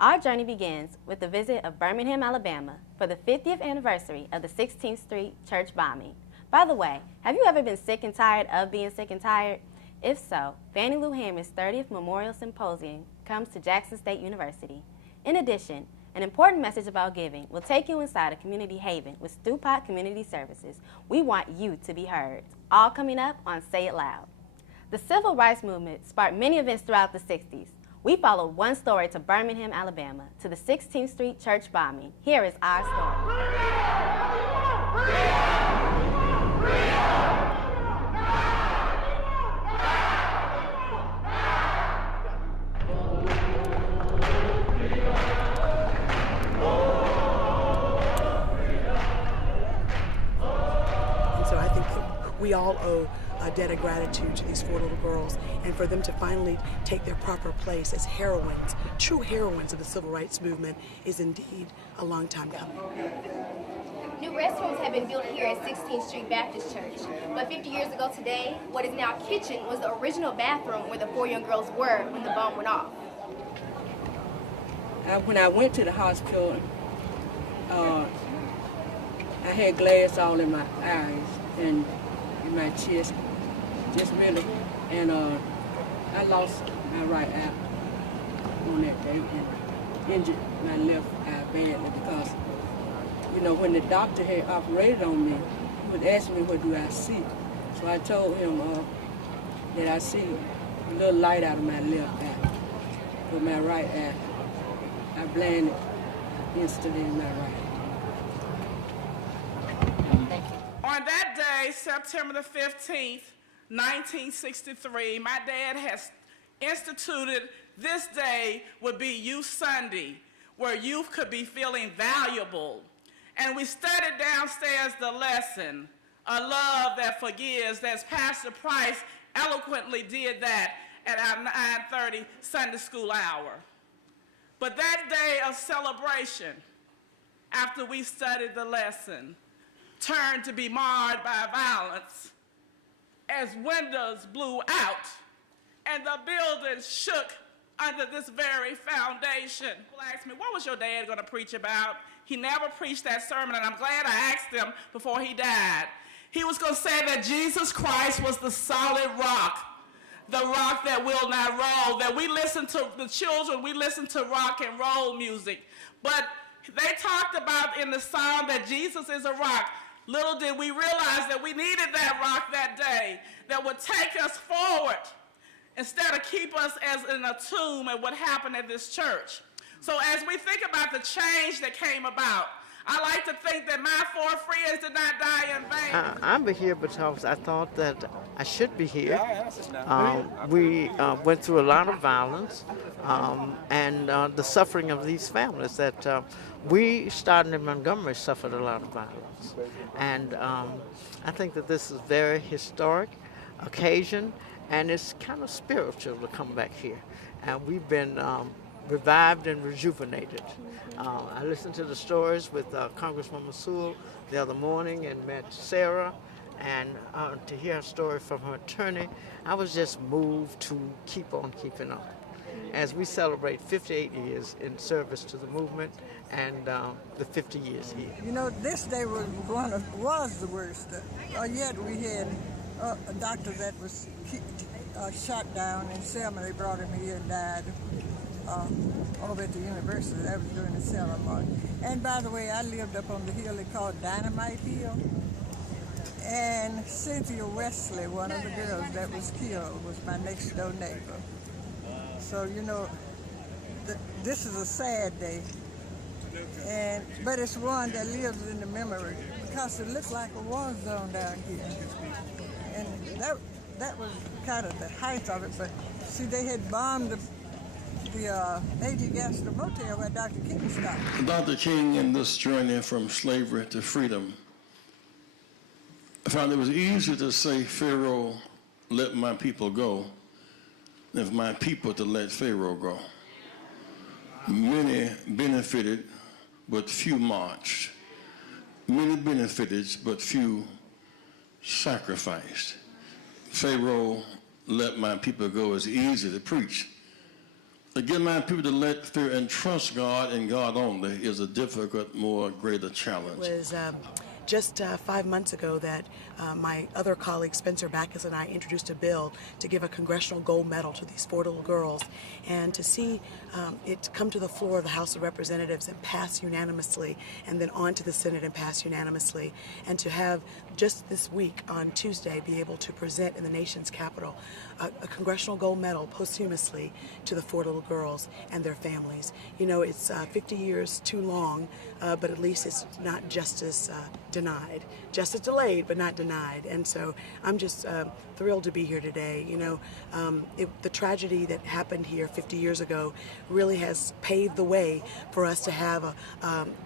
Our journey begins with the visit of Birmingham, Alabama for the 50th anniversary of the 16th Street church bombing. By the way, have you ever been sick and tired of being sick and tired? If so, Fannie Lou Hamer's 30th Memorial Symposium comes to Jackson State University. In addition, an important message about giving will take you inside a community haven with Stewpot Community Services. We want you to be heard. All coming up on Say It Loud. The civil rights movement sparked many events throughout the 60s. We followed one story to Birmingham, Alabama, to the 16th Street church bombing. Here is our story. And so I think that we all owe a debt of gratitude to these 4 little girls, and for them to finally take their proper place as heroines, true heroines of the civil rights movement, is indeed a long time coming. New restrooms have been built here at 16th Street Baptist Church, but 50 years ago today, what is now kitchen was the original bathroom where the 4 young girls were when the bomb went off. When I went to the hospital, I had glass all in my eyes and in my chest, just really, and I lost my right eye on that day and injured my left eye badly because, you know, when the doctor had operated on me, he would ask me, what do I see? So I told him that I see a little light out of my left eye, but my right eye, I blinded instantly in my right. Thank you. On that day, September the 15th, 1963, my dad has instituted this day would be Youth Sunday, where youth could be feeling valuable. And we studied downstairs the lesson, a love that forgives, as Pastor Price eloquently did that at our 9:30 Sunday school hour. But that day of celebration, after we studied the lesson, turned to be marred by violence as windows blew out and the building shook under this very foundation. People asked me, what was your dad going to preach about? He never preached that sermon, and I'm glad I asked him before he died. He was going to say that Jesus Christ was the solid rock, the rock that will not roll, that we listen to, the children, we listen to rock and roll music. But they talked about in the song that Jesus is a rock. Little did we realize that we needed that rock that day that would take us forward instead of keep us as in a tomb at what happened at this church. So as we think about the change that came about, I like to think that my 4 friends did not die in vain. I'm here because I thought that I should be here. We went through a lot of violence and the suffering of these families that we starting in Montgomery suffered a lot of violence. And I think that this is a very historic occasion, and it's kind of spiritual to come back here. And we've been revived and rejuvenated. I listened to the stories with Congresswoman Sewell the other morning and met Sarah, and to hear her story from her attorney, I was just moved to keep on keeping on. As we celebrate 58 years in service to the movement and the 50 years here. You know, this day was the worst. Yet we had a doctor that was shot down in Selma. They brought him here and died over at the university. That was during the ceremony. And by the way, I lived up on the hill they called Dynamite Hill. And Cynthia Wesley, one of the girls that was killed, was my next door neighbor. So, you know, this is a sad day, but it's one that lives in the memory because it looked like a war zone down here. And that was kind of the height of it, but see, they had bombed the A.G. Gaster Motel where Dr. King stopped. Dr. King, in this journey from slavery to freedom, I found it was easier to say, Pharaoh, let my people go, than for my people to let Pharaoh go. Many benefited, but few marched. Many benefited, but few sacrificed. Pharaoh, let my people go is easy to preach. To get my people to let fear and trust God and God only is a difficult, more greater challenge. It was just 5 months ago that my other colleague Spencer Backus and I introduced a bill to give a congressional gold medal to these 4 little girls, and to see it come to the floor of the House of Representatives and pass unanimously, and then on to the Senate and pass unanimously, and to have just this week on Tuesday be able to present in the nation's capital a congressional gold medal posthumously to the 4 little girls and their families. You know, it's 50 years too long, but at least it's not justice denied. Justice delayed, but not denied. And so I'm just thrilled to be here today. You know, the tragedy that happened here 50 years ago really has paved the way for us to have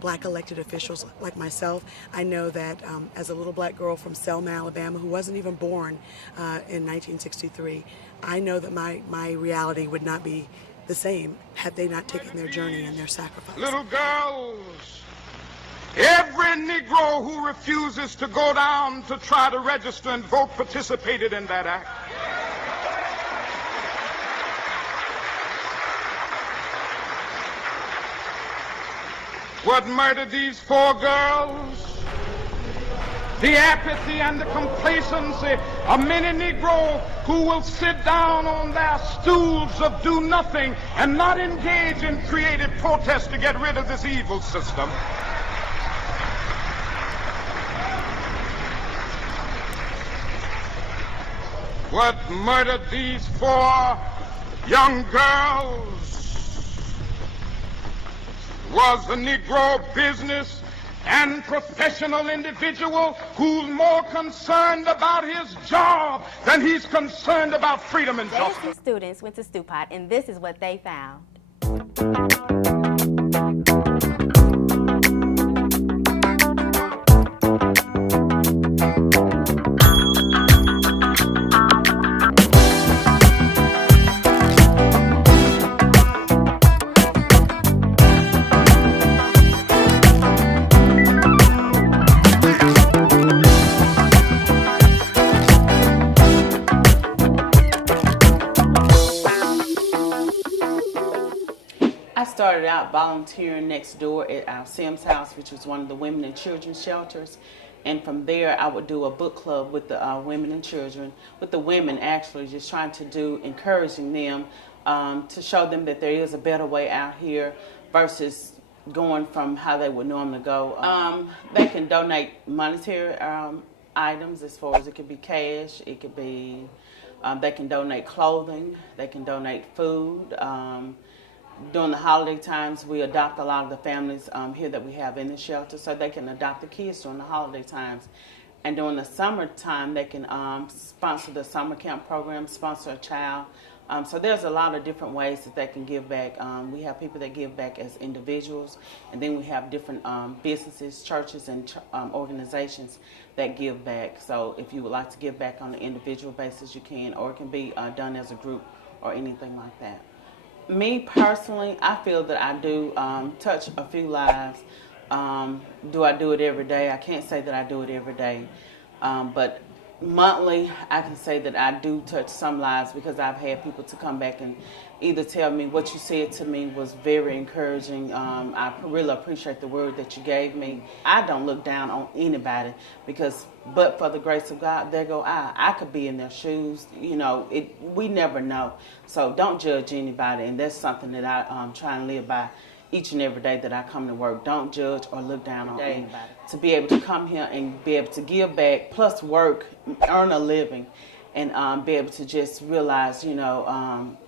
black elected officials like myself. I know that as a little black girl from Selma, Alabama, who wasn't even born in 1963, I know that my reality would not be the same had they not taken their journey and their sacrifice. Little girls, every Negro who refuses to go down to try to register and vote participated in that act. What murdered these 4 girls? The apathy and the complacency of many Negroes who will sit down on their stools of do nothing and not engage in creative protest to get rid of this evil system. What murdered these 4 young girls was the Negro business and professional individual who's more concerned about his job than he's concerned about freedom and justice. JSU students went to Stupot, and this is what they found. I started out volunteering next door at our Sims house, which was one of the women and children's shelters. And from there, I would do a book club with the women and children, with the women actually, just trying to do, encouraging them to show them that there is a better way out here versus going from how they would normally go. They can donate monetary items, as far as it could be cash, it could be, they can donate clothing, they can donate food. During the holiday times, we adopt a lot of the families here that we have in the shelter, so they can adopt the kids during the holiday times. And during the summertime, they can sponsor the summer camp program, sponsor a child. So there's a lot of different ways that they can give back. We have people that give back as individuals, and then we have different businesses, churches, and organizations that give back. So if you would like to give back on an individual basis, you can, or it can be done as a group or anything like that. Me personally, I feel that I do touch a few lives. Do I do it every day? I can't say that I do it every day. But monthly, I can say that I do touch some lives, because I've had people to come back and either tell me what you said to me was very encouraging. I really appreciate the word that you gave me. I don't look down on anybody, because but for the grace of God, there go I could be in their shoes. You know, we never know. So don't judge anybody, and that's something that I try and live by each and every day that I come to work. Don't judge or look down on anybody. To be able to come here and be able to give back, plus work, earn a living, and be able to just realize, you know,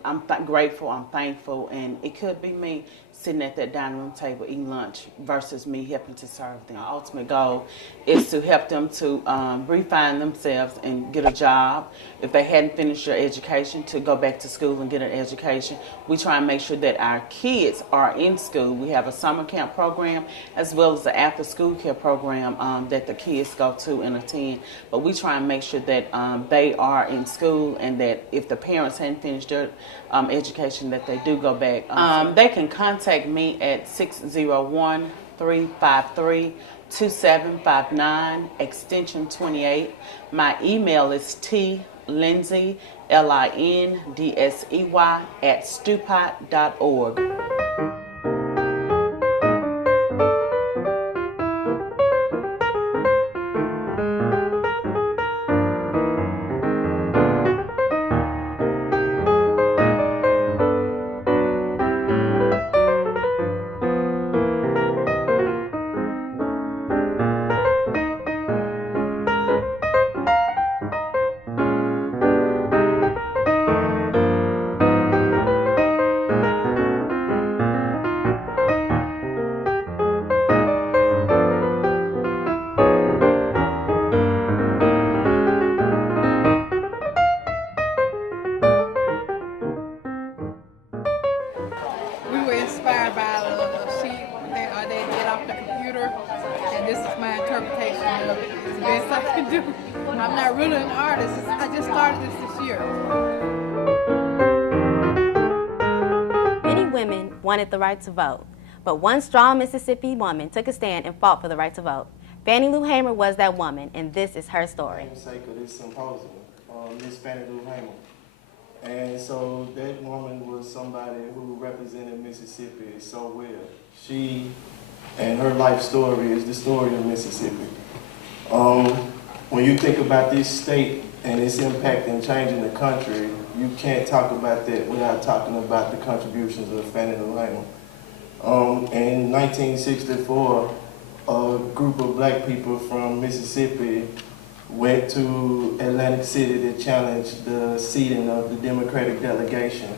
I'm grateful, I'm thankful, and it could be me sitting at that dining room table eating lunch versus me helping to serve them. Our ultimate goal is to help them to refine themselves and get a job. If they hadn't finished their education, to go back to school and get an education. We try and make sure that our kids are in school. We have a summer camp program as well as the after school care program that the kids go to and attend. But we try and make sure that they are in school, and that if the parents hadn't finished their education, that they do go back. They can contact me at 601-353-2759, extension 28. My email is tlindsay lindsey@stupot.org. We were inspired by they get off the computer, and this is my interpretation of it. It's the best I can do. I'm not really an artist. I just started this year. Many women wanted the right to vote, but one strong Mississippi woman took a stand and fought for the right to vote. Fannie Lou Hamer was that woman, and this is her story. For the sake of this symposium, Miss Fannie Lou Hamer. And so that woman was somebody who represented Mississippi so well. She and her life story is the story of Mississippi. When you think about this state and its impact in changing the country, you can't talk about that without talking about the contributions of Fannie Lou Hamer. In 1964, a group of black people from Mississippi went to Atlantic City to challenge the seating of the Democratic delegation,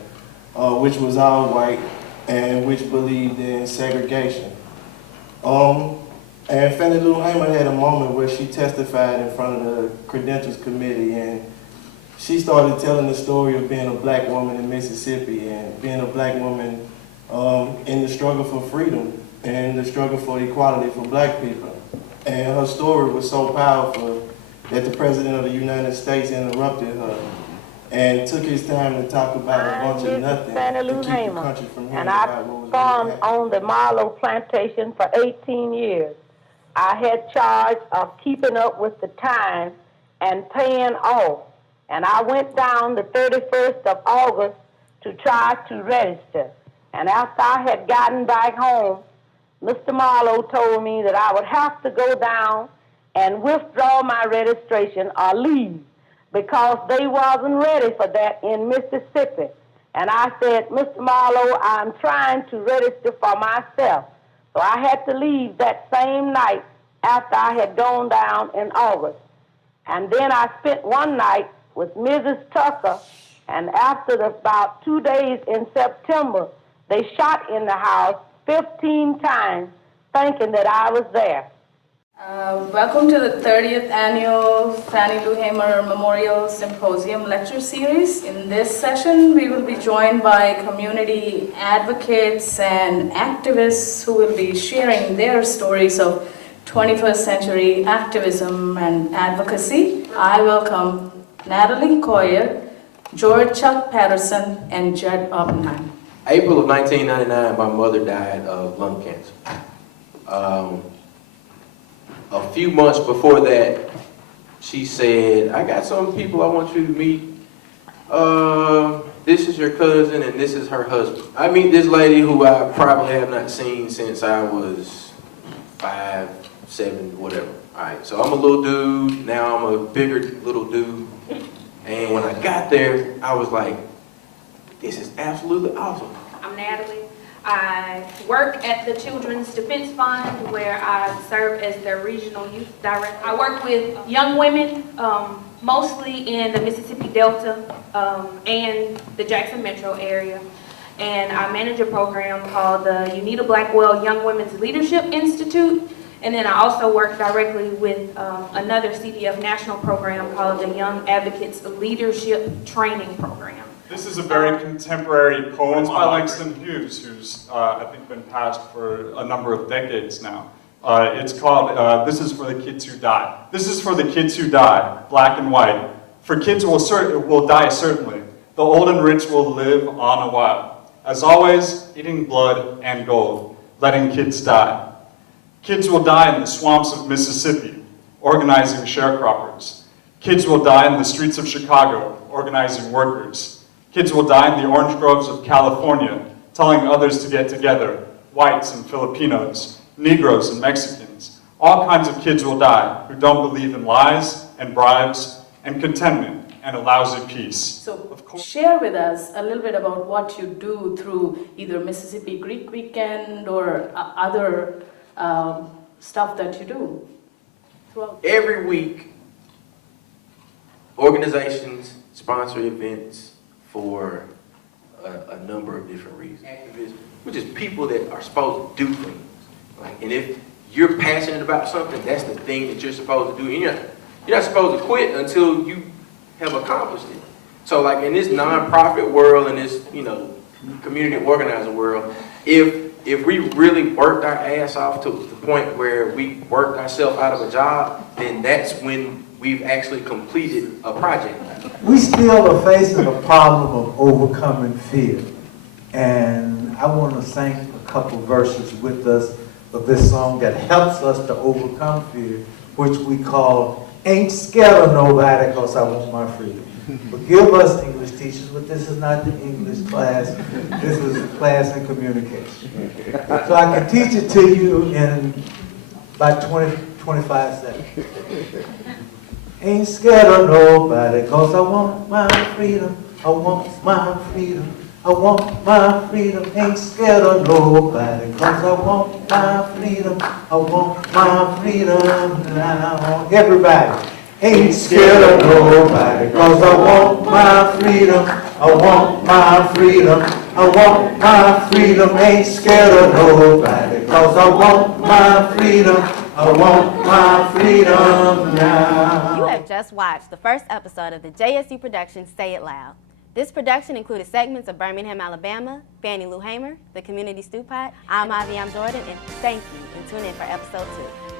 which was all white and which believed in segregation. And Fannie Lou Hamer had a moment where she testified in front of the Credentials Committee, and she started telling the story of being a black woman in Mississippi and being a black woman in the struggle for freedom and the struggle for equality for black people. And her story was so powerful that the President of the United States interrupted her and took his time to talk about a bunch of nothing Fannie Lou to keep Hamer, the country from hearing and about I what was farmed really happening. on the Marlowe plantation for 18 years. I had charge of keeping up with the time and paying off, and I went down the 31st of August to try to register. And after I had gotten back home, Mr. Marlowe told me that I would have to go down and withdraw my registration or leave because they wasn't ready for that in Mississippi. And I said, Mr. Marlowe, I'm trying to register for myself. So I had to leave that same night after I had gone down in August. And then I spent one night with Mrs. Tucker, and after about 2 days in September, they shot in the house 15 times thinking that I was there. Welcome to the 30th Annual Fannie Lou Hamer Memorial Symposium Lecture Series. In this session, we will be joined by community advocates and activists who will be sharing their stories of 21st century activism and advocacy. I welcome Natalie Coyer, George Chuck Patterson, and Judd Oppenheim. April of 1999, my mother died of lung cancer. A few months before that, she said, I got some people I want you to meet. This is your cousin and this is her husband. I meet this lady who I probably have not seen since I was 5, 7, whatever. All right, so I'm a little dude, now I'm a bigger little dude. And when I got there, I was like, this is absolutely awesome. I'm Natalie. I work at the Children's Defense Fund where I serve as their regional youth director. I work with young women, mostly in the Mississippi Delta and the Jackson metro area. And I manage a program called the UNITA Blackwell Young Women's Leadership Institute. And then I also work directly with another CDF national program called the Young Advocates Leadership Training Program. This is a very contemporary poem by Langston Hughes, who's I think been passed for a number of decades now. It's called This is for the Kids Who Die. This is for the kids who die, black and white. For kids will die certainly. The old and rich will live on a while. As always, eating blood and gold, letting kids die. Kids will die in the swamps of Mississippi, organizing sharecroppers. Kids will die in the streets of Chicago, organizing workers. Kids will die in the orange groves of California, telling others to get together, whites and Filipinos, Negroes and Mexicans. All kinds of kids will die who don't believe in lies and bribes and contentment and a lousy peace. So share with us a little bit about what you do through either Mississippi Greek Weekend or other stuff that you do. Every week, organizations sponsor events for a number of different reasons. Activists, which is people that are supposed to do things. And if you're passionate about something, that's the thing that you're supposed to do. And you're not supposed to quit until you have accomplished it. So like in this nonprofit world and this, community organizer world, if we really worked our ass off to the point where we worked ourselves out of a job, then that's when we've actually completed a project. We still are facing a problem of overcoming fear. And I want to sing a couple verses with us of this song that helps us to overcome fear, which we call Ain't Scared of Nobody Cause I Want My Freedom. Forgive us, English teachers, but this is not the English class. This is a class in communication. So I can teach it to you in about 25 seconds. Ain't scared of nobody, cause I want my freedom. I want my freedom. I want my freedom. Ain't scared of nobody, cause I want my freedom. I want my freedom now. Everybody. Ain't scared of nobody, cause I want my freedom. I want my freedom. I want my freedom. Ain't scared of nobody, cause I want my freedom. I want my freedom now. You have just watched the first episode of the JSU production Say It Loud. This production included segments of Birmingham, Alabama, Fannie Lou Hamer, the Community Stew Pot. I'm Aviam Jordan, and thank you, and tune in for episode 2.